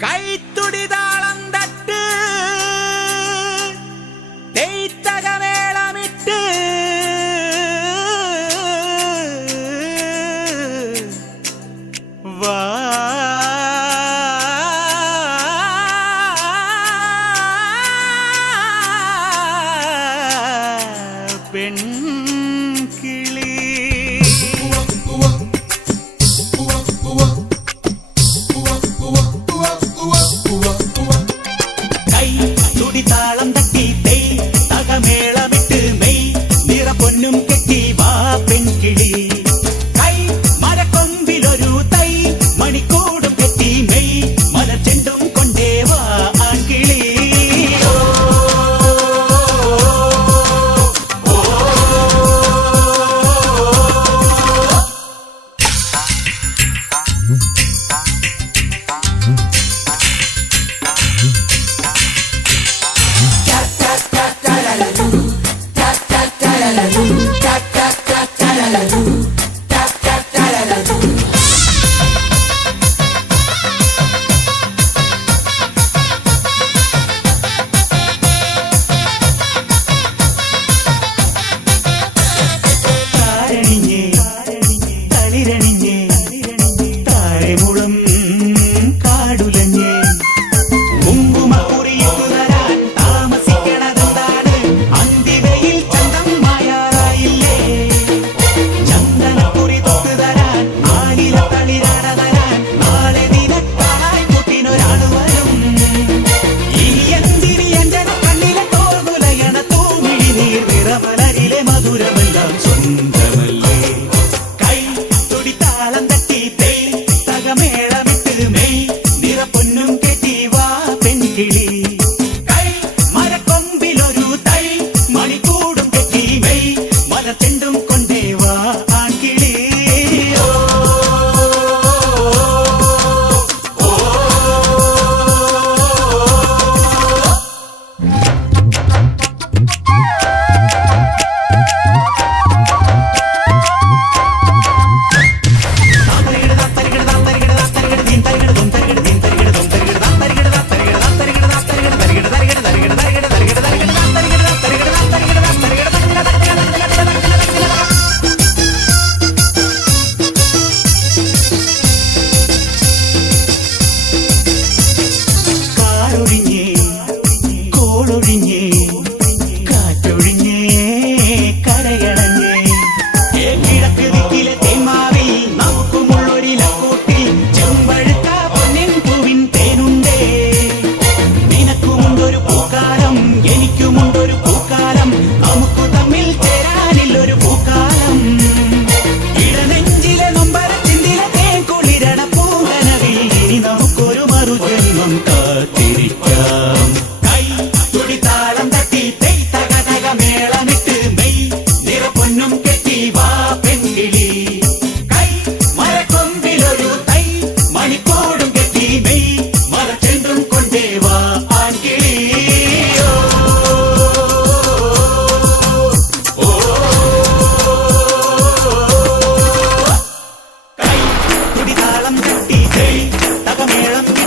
കൈത്തുടിതാളം തട്ട് തെയ്ത്തകമേളമിട്ട് വാ പെൺകിളി താളം തട്ടി തെയ് തകമേളമിട്ട് മെയ് നിറപൊന്നും കെട്ടി വാ പെൺകിളി കൈ മരക്കൊമ്പിലൊരു തൈ മണിക്കൂടും കെട്ടി മെയ് മലച്ചെണ്ടും കൊണ്ടേ വാ ആൺകിളി മധുരമെല്ലാം സ്വന്തമല്ലേ കൈ തുടിത്താളം തട്ടി തെയ് തകമേളമിട്ട് മെയ് നിറപൊന്നും കെട്ടി വാ പെൺകിളി കൈ മരക്കൊമ്പിലൊരു തൈ മണിക്കൂടും കെട്ടി മെയ് മലച്ചെണ്ടും കൊണ്ടേ വാ ആൺകിളി തകമേളം